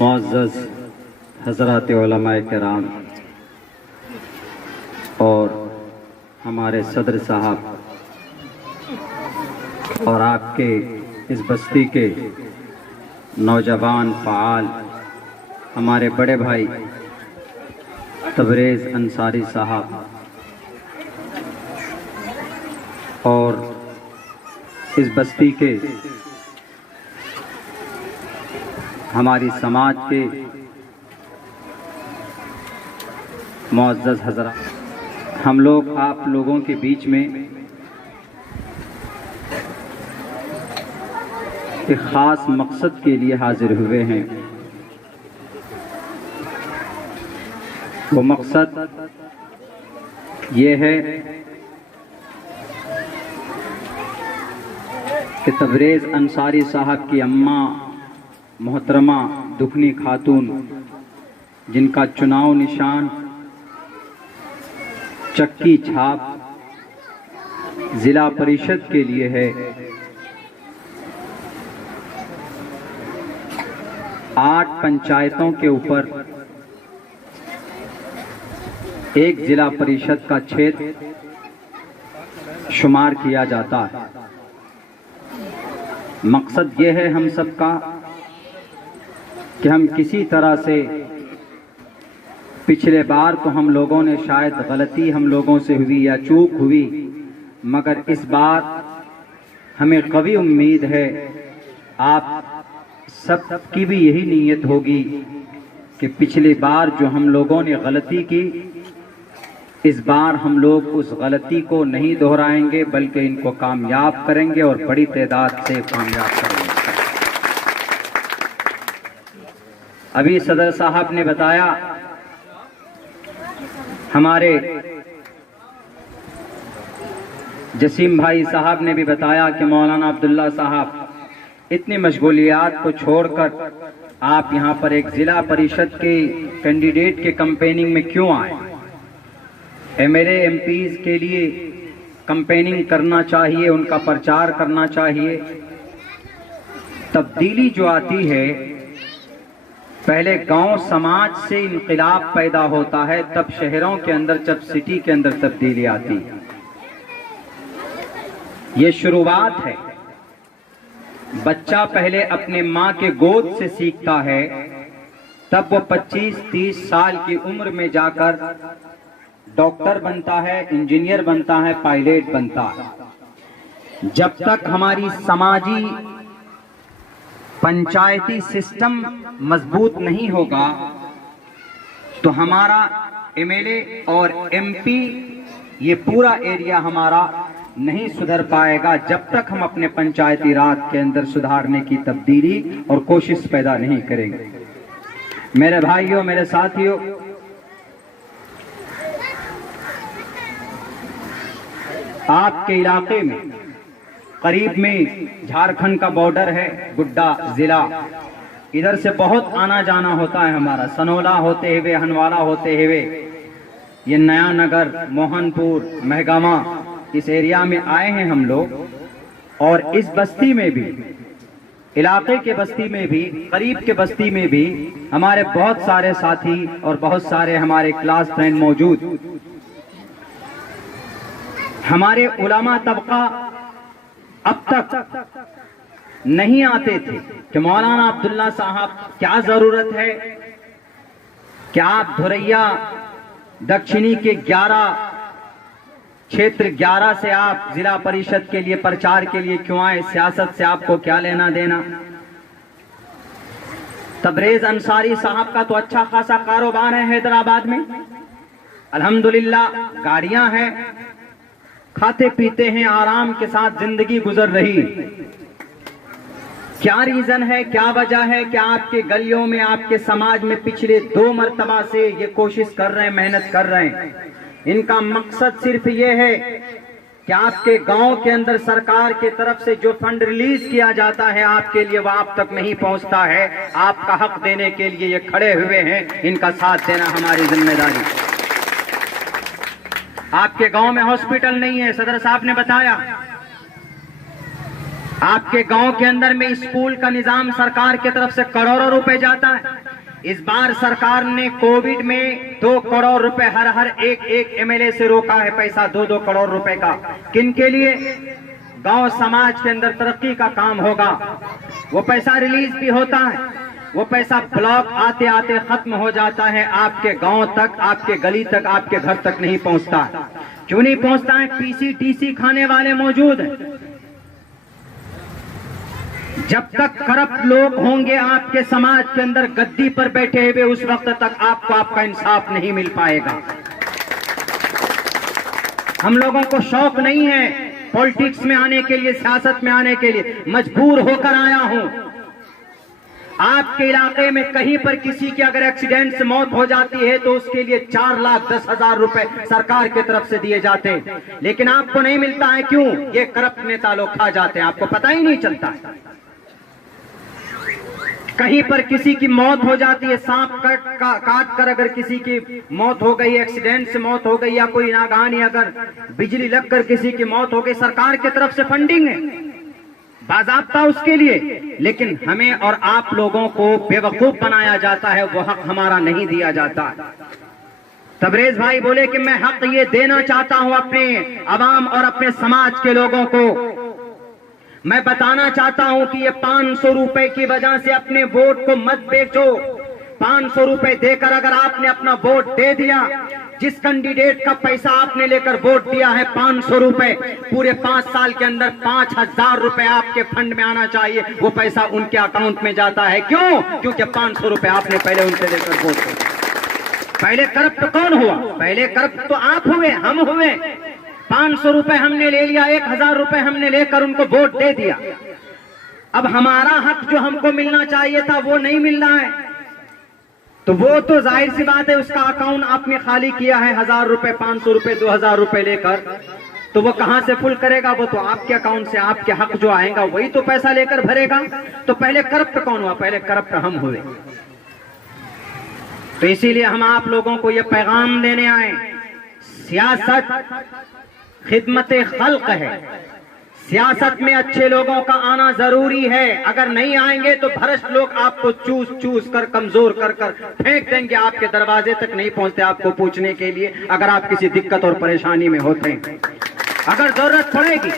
मुअज़्ज़ज़ हज़रात उलमाए किराम और हमारे सदर साहब और आपके इस बस्ती के नौजवान फ़ाल हमारे बड़े भाई तबरेज़ अंसारी साहब और इस बस्ती के हमारी समाज के मुअज़्ज़ज़ हज़रात, हम लोग आप लोगों के बीच में एक ख़ास मकसद के लिए हाजिर हुए हैं। वो मकसद ये है कि तबरेज़ अंसारी साहब की अम्मा मोहतरमा दुखनी खातून, जिनका चुनाव निशान चक्की छाप जिला परिषद के लिए है, 8 पंचायतों के ऊपर एक जिला परिषद का क्षेत्र शुमार किया जाता है। मकसद ये है हम सबका कि हम किसी तरह से, पिछले बार तो हम लोगों ने शायद गलती हम लोगों से हुई या चूक हुई, मगर इस बार हमें कवी उम्मीद है आप सब की भी यही नीयत होगी कि पिछली बार जो हम लोगों ने गलती की, इस बार हम लोग उस गलती को नहीं दोहराएंगे बल्कि इनको कामयाब करेंगे और बड़ी तादाद से कामयाब करेंगे। अभी सदर साहब ने बताया, हमारे जसीम भाई साहब ने भी बताया कि मौलाना अब्दुल्ला साहब इतनी मशगूलियात को छोड़कर आप यहाँ पर एक जिला परिषद के कैंडिडेट के कैंपेनिंग में क्यों आए। एमएलए एमपीज के लिए कैंपेनिंग करना चाहिए, उनका प्रचार करना चाहिए। तब्दीली जो आती है, पहले गांव समाज से इनकलाब पैदा होता है, तब शहरों के अंदर, जब सिटी के अंदर तब्दीली आती है। ये शुरुआत है। बच्चा पहले अपने माँ के गोद से सीखता है, तब वो 25-30 साल की उम्र में जाकर डॉक्टर बनता है, इंजीनियर बनता है, पायलट बनता है। जब तक हमारी समाजी पंचायती सिस्टम मजबूत नहीं होगा तो हमारा एमएलए और एमपी, ये पूरा एरिया हमारा नहीं सुधर पाएगा जब तक हम अपने पंचायती राज के अंदर सुधारने की तब्दीली और कोशिश पैदा नहीं करेंगे। मेरे भाइयों, मेरे साथियों, आपके इलाके में करीब में झारखंड का बॉर्डर है, गुड्डा जिला, इधर से बहुत आना जाना होता है हमारा। सनोला होते हुए, हनवाला होते हुए, ये नया नगर, मोहनपुर, महगामा, इस एरिया में आए हैं हम लोग। और इस बस्ती में भी, इलाके के बस्ती में भी, करीब के बस्ती में भी हमारे बहुत सारे साथी और बहुत सारे हमारे क्लास फ्रेंड मौजूद। हमारे उलमा तबका अब तक नहीं आते थे कि मौलाना अब्दुल्ला साहब क्या जरूरत है, क्या आप धुरैया दक्षिणी के 11 क्षेत्र 11 से आप जिला परिषद के लिए प्रचार के लिए क्यों आए, सियासत से आपको क्या लेना देना। तबरेज़ अंसारी साहब का तो अच्छा खासा कारोबार है हैदराबाद में, अल्हम्दुलिल्लाह, गाड़ियां हैं, खाते पीते हैं, आराम के साथ जिंदगी गुजर रही। क्या रीजन है, क्या वजह है कि आपके गलियों में, आपके समाज में पिछले 2 मरतबा से ये कोशिश कर रहे हैं, मेहनत कर रहे हैं। इनका मकसद सिर्फ ये है कि आपके गांव के अंदर सरकार की तरफ से जो फंड रिलीज किया जाता है आपके लिए, वो आप तक नहीं पहुंचता है। आपका हक देने के लिए ये खड़े हुए हैं, इनका साथ देना हमारी जिम्मेदारी। आपके गांव में हॉस्पिटल नहीं है, सदर साहब ने बताया। आपके गांव के अंदर में स्कूल का निजाम सरकार की तरफ से करोड़ों रुपए जाता है, इस बार सरकार ने कोविड में 2 करोड़ रुपए हर एक एमएलए से रोका है, पैसा 2-2 करोड़ रुपए का। किन के लिए? गांव समाज के अंदर तरक्की का काम होगा। वो पैसा रिलीज भी होता है, वो पैसा ब्लॉक आते आते खत्म हो जाता है, आपके गांव तक, आपके गली तक, आपके घर तक नहीं पहुंचता। क्यों नहीं पहुंचता है? पीसी-टीसी खाने वाले मौजूद हैं। जब तक करप्ट लोग होंगे आपके समाज के अंदर गद्दी पर बैठे हुए, उस वक्त तक आपको आपका इंसाफ नहीं मिल पाएगा। हम लोगों को शौक नहीं है पॉलिटिक्स में आने के लिए, सियासत में आने के लिए, मजबूर होकर आया हूं। आपके इलाके में कहीं पर किसी की अगर एक्सीडेंट से मौत हो जाती है तो उसके लिए 4,10,000 रुपए सरकार की तरफ से दिए जाते हैं, लेकिन आपको नहीं मिलता है। क्यों? ये करप्ट नेता लोग खा जाते हैं, आपको पता ही नहीं चलता। कहीं पर किसी की मौत हो जाती है, सांप काट कर अगर किसी की मौत हो गई, एक्सीडेंट से मौत हो गई, या कोई नागहानी अगर बिजली लगकर किसी की मौत हो गई, सरकार की तरफ से फंडिंग है, बाज़ाब्ता उसके लिए, लेकिन हमें और आप लोगों को बेवकूफ बनाया जाता है, वो हक हमारा नहीं दिया जाता। तबरेज भाई बोले कि मैं हक ये देना चाहता हूं अपने अवाम और अपने समाज के लोगों को। मैं बताना चाहता हूं कि ये 500 रुपए की वजह से अपने वोट को मत बेचो। 500 रुपए देकर अगर आपने अपना वोट दे दिया, जिस कैंडिडेट का पैसा आपने लेकर वोट दिया है 500 रुपए, पूरे 5 साल के अंदर 5,000 रुपए आपके फंड में आना चाहिए, वो पैसा उनके अकाउंट में जाता है। क्यों? क्योंकि 500 रुपए आपने पहले उनसे लेकर वोट दिया। पहले करप्ट कौन हुआ? पहले करप्ट तो आप हुए, हम हुए। 500 रुपए हमने ले लिया, 1,000 रुपए हमने लेकर उनको वोट दे दिया। अब हमारा हक जो हमको मिलना चाहिए था वो नहीं मिल रहा है, तो वो तो जाहिर सी बात है उसका अकाउंट आपने खाली किया है 1,000 रुपए, 500 रुपए, 2,000 रुपए लेकर, तो वो कहां से फुल करेगा? वो तो आपके अकाउंट से आपके हक जो आएगा वही तो पैसा लेकर भरेगा। तो पहले करप्ट कौन हुआ? पहले करप्ट हम हुए। तो इसीलिए हम आप लोगों को ये पैगाम देने आए, सियासत खिदमत खल्क है। सियासत में अच्छे लोगों का आना जरूरी है। अगर नहीं आएंगे तो भ्रष्ट लोग आपको चूस कर, कमजोर कर फेंक देंगे, आपके दरवाजे तक नहीं पहुंचते आपको पूछने के लिए अगर आप किसी दिक्कत और परेशानी में होते हैं। अगर जरूरत पड़ेगी,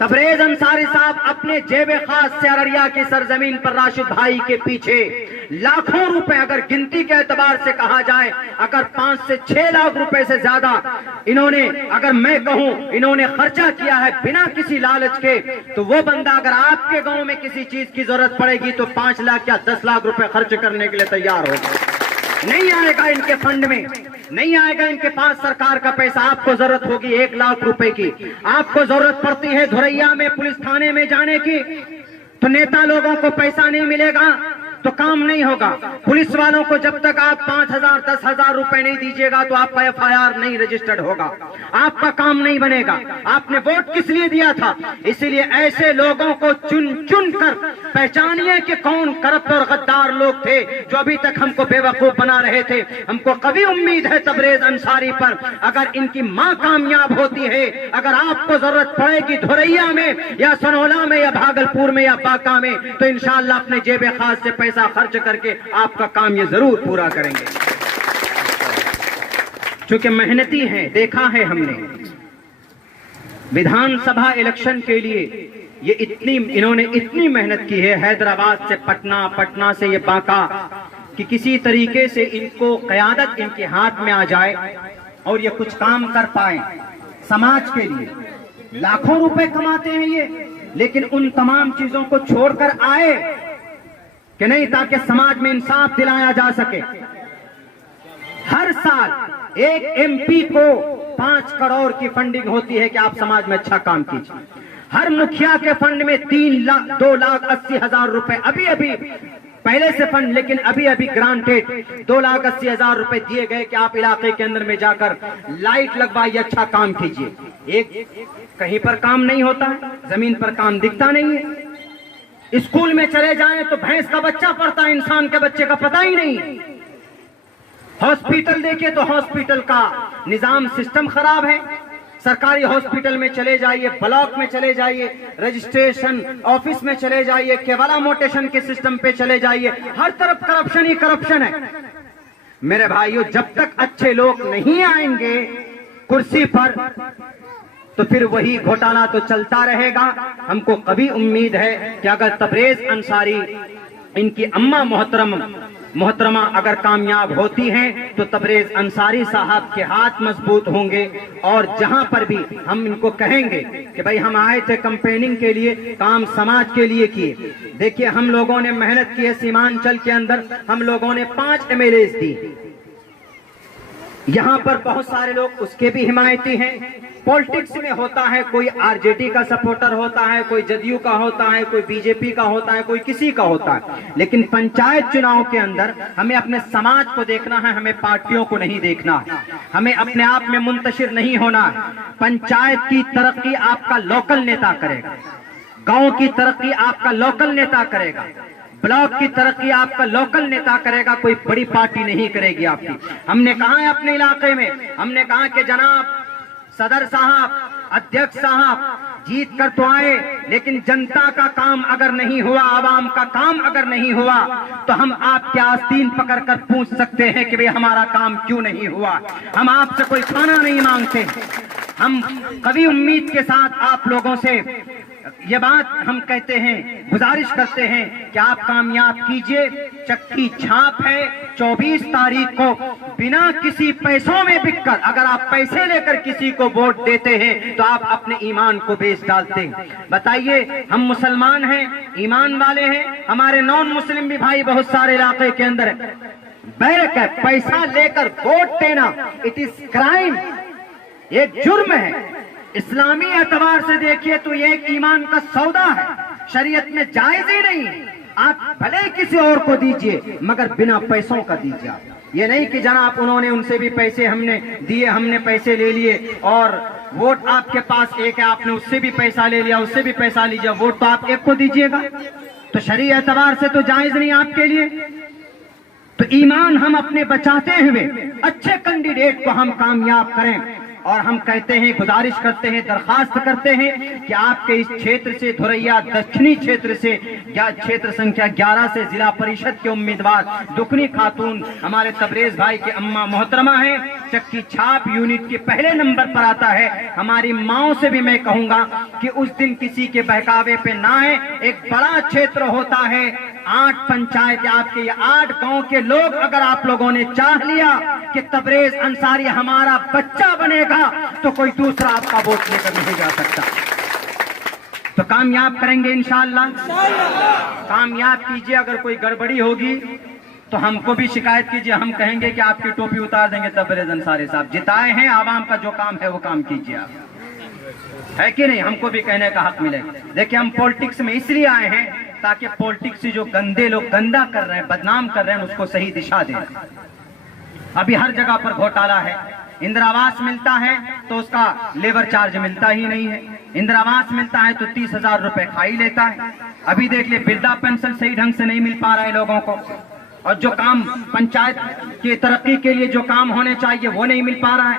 तबरेज अंसारी साहब अपने जेबे खास से अररिया की सरजमीन पर राशिद भाई के पीछे लाखों रुपए, अगर गिनती के एतबार से कहा जाए, अगर 5 से 6 लाख रुपए से ज्यादा इन्होंने, अगर मैं कहूं इन्होंने खर्चा किया है बिना किसी लालच के, तो वो बंदा अगर आपके गांव में किसी चीज की जरूरत पड़ेगी तो 5 लाख या 10 लाख रुपए खर्च करने के लिए तैयार होगा। नहीं आएगा इनके फंड में, नहीं आएगा इनके पास सरकार का पैसा। आपको जरूरत होगी 1 लाख रुपए की, आपको जरूरत पड़ती है धुरैया में पुलिस थाने में जाने की, तो नेता लोगों को पैसा नहीं मिलेगा तो काम नहीं होगा। पुलिस वालों को जब तक आप 5,000 10,000 रुपए नहीं दीजिएगा तो आपका FIR नहीं रजिस्टर्ड होगा, आपका काम नहीं बनेगा। आपने वोट किस लिए दिया था? इसीलिए ऐसे लोगों को चुन चुन कर पहचानिए कि कौन करप्ट और गद्दार लोग थे जो अभी तक हमको बेवकूफ बना रहे थे। हमको कभी उम्मीद है तबरेज अंसारी पर, अगर इनकी मां कामयाब होती है, अगर आपको जरूरत पड़ेगी धुरैया में या सनोला में या भागलपुर में या बांका में, तो इंशाअल्लाह अपने जेबे खास से पैसा खर्च करके आपका काम ये जरूर पूरा करेंगे। क्योंकि मेहनती हैं, देखा है हमने। विधानसभा इलेक्शन के लिए ये इन्होंने इतनी मेहनत की है, हैदराबाद से पटना, पटना से ये बांका, कि किसी तरीके से इनको क़यादत इनके हाथ में आ जाए और ये कुछ काम कर पाए समाज के लिए। लाखों रुपए कमाते हैं ये, लेकिन उन तमाम चीजों को छोड़कर आए कि नहीं, ताकि समाज में इंसाफ दिलाया जा सके। हर साल एक MP को 5 करोड़ की फंडिंग होती है कि आप समाज में अच्छा काम कीजिए। हर मुखिया के फंड में 2,80,000 रुपए अभी पहले से फंड, लेकिन अभी ग्रांटेड 2,80,000 रुपए दिए गए कि आप इलाके के अंदर में जाकर लाइट लगवाइए, अच्छा काम कीजिए। एक कहीं पर काम नहीं होता है, जमीन पर काम दिखता नहीं है। स्कूल में चले जाएं तो भैंस का बच्चा पढ़ता है, इंसान के बच्चे का पता ही नहीं। हॉस्पिटल देखे तो हॉस्पिटल का निजाम सिस्टम खराब है, सरकारी हॉस्पिटल में चले जाइए, ब्लॉक में चले जाइए, रजिस्ट्रेशन ऑफिस में चले जाइए, केवला मोटेशन के सिस्टम पे चले जाइए, हर तरफ करप्शन ही करप्शन है। मेरे भाइयों, जब तक अच्छे लोग नहीं आएंगे कुर्सी पर तो फिर वही घोटाला तो चलता रहेगा। हमको कभी उम्मीद है कि अगर तबरेज अंसारी, इनकी अम्मा मोहतरमा अगर कामयाब होती हैं तो तबरेज अंसारी साहब के हाथ मजबूत होंगे। और जहां पर भी हम इनको कहेंगे कि भाई हम आए थे कैंपेनिंग के लिए, काम समाज के लिए किए। देखिए, हम लोगों ने मेहनत की है, सीमांचल के अंदर हम लोगों ने 5 MLAs दी। यहां पर बहुत सारे लोग उसके भी हिमायती हैं। पॉलिटिक्स में होता है, कोई आरजेडी का सपोर्टर होता है, कोई जदयू का होता है, कोई बीजेपी का होता है, कोई किसी का होता है। लेकिन पंचायत चुनाव के अंदर हमें अपने समाज को देखना है, हमें पार्टियों को नहीं देखना है, हमें अपने आप में मुंतशिर नहीं होना है। पंचायत की तरक्की आपका लोकल नेता करेगा, गांव की तरक्की आपका लोकल नेता करेगा, ब्लॉक की तरक्की आपका लोकल नेता करेगा, कोई बड़ी पार्टी नहीं करेगी आपकी। हमने कहा है अपने इलाके में, हमने कहा कि जनाब सदर साहब, अध्यक्ष साहब जीत कर तो आए, लेकिन जनता का काम अगर नहीं हुआ, आवाम का काम अगर नहीं हुआ तो हम आपके आस्तीन पकड़कर पूछ सकते हैं कि भाई हमारा काम क्यों नहीं हुआ। हम आपसे कोई खाना नहीं मांगते, हम कभी उम्मीद के साथ आप लोगों से ये बात हम कहते हैं, गुजारिश करते हैं कि आप कामयाब कीजिए। चक्की छाप है 24 तारीख को, बिना किसी पैसों में बिककर, अगर आप पैसे लेकर किसी को वोट देते हैं तो आप अपने ईमान को बेच डालते हैं। बताइए, हम मुसलमान हैं, ईमान वाले हैं, हमारे नॉन मुस्लिम भी भाई बहुत सारे इलाके के अंदर है। बैरक है, पैसा लेकर वोट देना इट इज क्राइम, एक जुर्म है। इस्लामी एतबार से देखिए तो ये एक ईमान का सौदा है, शरीयत में जायज ही नहीं। आप भले किसी और को दीजिए मगर बिना पैसों का दीजिए। ये नहीं कि जनाब उन्होंने, उनसे भी पैसे हमने दिए, हमने पैसे ले लिए और वोट आपके पास एक है, आपने उससे भी पैसा ले लिया, उससे भी पैसा लीजिए, वोट तो आप एक को दीजिएगा, तो शरीय एतबार से तो जायज नहीं आपके लिए। तो ईमान हम अपने बचाते हुए अच्छे कैंडिडेट को हम कामयाब करें। और हम कहते हैं, गुजारिश करते हैं, दरखास्त करते हैं कि आपके इस क्षेत्र से, धुरैया दक्षिणी क्षेत्र से, क्षेत्र संख्या 11 से जिला परिषद के उम्मीदवार दुखनी खातून हमारे तबरेज भाई के अम्मा मोहतरमा है, चक्की छाप यूनिट के पहले नंबर पर आता है। हमारी माओ से भी मैं कहूंगा कि उस दिन किसी के बहकावे पे ना आए। एक बड़ा क्षेत्र होता है, 8 पंचायत आपके, ये 8 गांव के लोग अगर आप लोगों ने चाह लिया कि तबरेज अंसारी हमारा बच्चा बनेगा तो कोई दूसरा आपका वोट लेकर नहीं जा सकता। तो कामयाब करेंगे इंशाअल्लाह, कामयाब कीजिए। अगर कोई गड़बड़ी होगी तो हमको भी शिकायत कीजिए, हम कहेंगे कि आपकी टोपी उतार देंगे। तबरेज अंसारी साहब जिताए हैं, आवाम का जो काम है वो काम कीजिए आप, है कि नहीं? हमको भी कहने का हक मिले। देखिए, हम पॉलिटिक्स में इसलिए आए हैं ताकि पॉलिटिक्स से जो गंदे लोग गंदा कर रहे हैं, बदनाम कर रहे हैं, उसको सही दिशा दें। अभी हर जगह पर घोटाला है। इंदिरा आवास मिलता है तो उसका लेबर चार्ज मिलता ही नहीं है, इंदिरा आवास मिलता है तो 30,000 रुपए खा ही लेता है। अभी देख ले, वृद्धा पेंशन सही ढंग से नहीं मिल पा रहा है लोगों को, और जो काम पंचायत की तरक्की के लिए जो काम होने चाहिए वो नहीं मिल पा रहा है।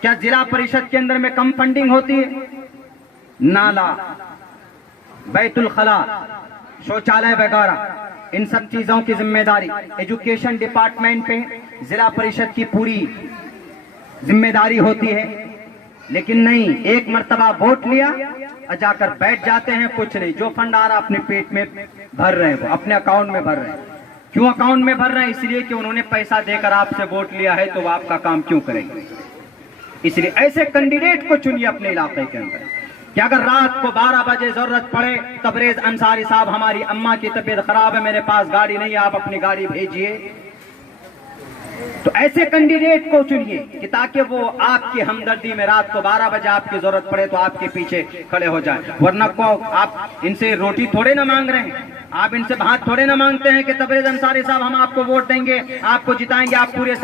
क्या जिला परिषद के अंदर में कम फंडिंग होती है? नाला, बैतुल खला, शौचालय वगैरह, इन सब चीजों की जिम्मेदारी एजुकेशन डिपार्टमेंट पे, जिला परिषद की पूरी जिम्मेदारी होती है। लेकिन नहीं, एक मर्तबा वोट लिया और जाकर बैठ जाते हैं, कुछ नहीं, जो फंड आ रहा अपने पेट में भर रहे हैं, वो अपने अकाउंट में भर रहे हैं। क्यों अकाउंट में भर रहे हैं? इसलिए कि उन्होंने पैसा देकर आपसे वोट लिया है, तो वो आपका काम क्यों करेंगे? इसलिए ऐसे कैंडिडेट को चुनिए अपने इलाके के अंदर कि अगर रात को 12 बजे जरूरत पड़े, तबरेज अंसारी साहब हमारी अम्मा की तबीयत खराब है, मेरे पास गाड़ी नहीं है, आप अपनी गाड़ी भेजिए, तो ऐसे कैंडिडेट को चुनिए कि ताकि वो आपकी हमदर्दी में रात को 12 बजे आपकी जरूरत पड़े तो आपके पीछे खड़े हो जाए। वरना को आप इनसे रोटी थोड़े ना मांग रहे हैं, आप इनसे भात थोड़े ना मांगते हैं कि तबरेज अंसारी साहब हम आपको वोट देंगे, आपको जिताएंगे, आप पूरे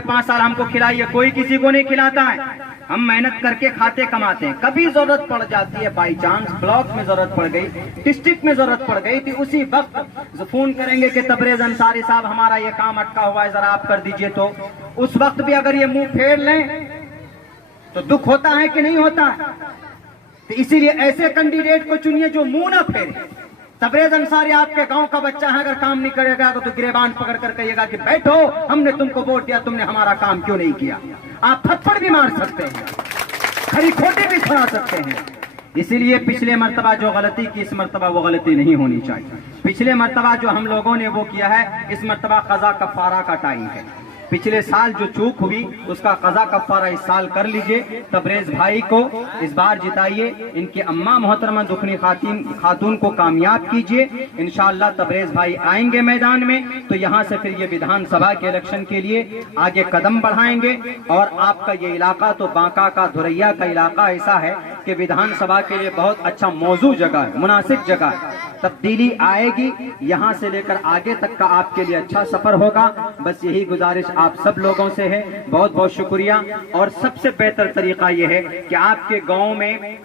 5 साल हमको खिलाइए। कोई किसी को नहीं खिलाता है, हम मेहनत करके खाते कमाते हैं। कभी जरूरत पड़ जाती है, बाई चांस ब्लॉक में जरूरत पड़ गई, डिस्ट्रिक्ट में जरूरत पड़ गई, तो उसी वक्त फोन करेंगे कि तबरेज अंसारी साहब हमारा ये काम अटका हुआ है, जरा आप कर दीजिए। तो उस वक्त भी अगर ये मुंह फेर लें तो दुख होता है कि नहीं होता है? तो इसीलिए ऐसे कैंडिडेट को चुनिए जो मुंह ना फेरे। तबरेज अंसारी आपके गांव का बच्चा है, अगर काम नहीं करेगा तो गिरेबान पकड़ कर कहिएगा कि बैठो, हमने तुमको वोट दिया, तुमने हमारा काम क्यों नहीं किया। आप थप्पड़ भी मार सकते हैं, खरी खोटी भी सुना सकते हैं। इसीलिए पिछले मर्तबा जो गलती की, इस मर्तबा वो गलती नहीं होनी चाहिए। पिछले मर्तबा जो हम लोगों ने वो किया है, इस मर्तबा कज़ा कफ़ारा का टाइम है। पिछले साल जो चूक हुई उसका कज़ा कफ़ारा इस साल कर लीजिए। तबरेज भाई को इस बार जिताइए, इनकी अम्मा मोहतरमा दुखनी खातून को कामयाब कीजिए। इंशाअल्लाह तबरेज भाई आएंगे मैदान में तो यहाँ से फिर ये विधानसभा के इलेक्शन के लिए आगे कदम बढ़ाएंगे। और आपका ये इलाका तो बांका का, धुरैया का इलाका ऐसा है कि विधानसभा के लिए बहुत अच्छा मौजू जगह है, मुनासिब जगह है। तब्दीली आएगी, यहाँ से लेकर आगे तक का आपके लिए अच्छा सफर होगा। बस यही गुजारिश आप सब लोगों से है। बहुत बहुत शुक्रिया। और सबसे बेहतर तरीका यह है कि आपके गांव में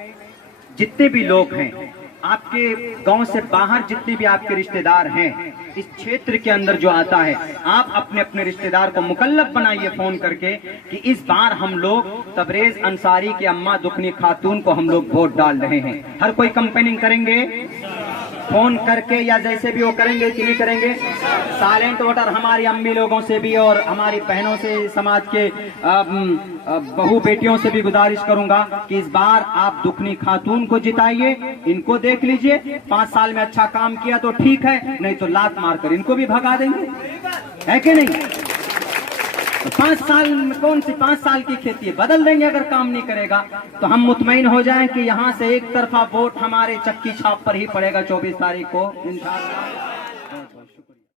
जितने भी लोग हैं, आपके गांव से बाहर जितने भी आपके रिश्तेदार हैं, इस क्षेत्र के अंदर जो आता है, आप अपने अपने रिश्तेदार को मुकल्लफ बनाइए फोन करके कि इस बार हम लोग तबरेज अंसारी की अम्मा दुखनी खातून को हम लोग वोट डाल रहे हैं। हर कोई कंपेनिंग करेंगे फोन करके, या जैसे भी वो करेंगे कि नहीं करेंगे। साइलेंट वोटर हमारी अम्मी लोगों से भी और हमारी बहनों से, समाज के बहू बेटियों से भी गुजारिश करूंगा कि इस बार आप दुखनी खातून को जिताइए। इनको देख लीजिए, 5 साल में अच्छा काम किया तो ठीक है, नहीं तो लात मारकर इनको भी भगा देंगे, है कि नहीं। तो 5 साल में कौन सी 5 साल की खेती है, बदल देंगे अगर काम नहीं करेगा। तो हम मुतमईन हो जाएं कि यहाँ से एक तरफा वोट हमारे चक्की छाप पर ही पड़ेगा 24 तारीख को इंशाअल्लाह।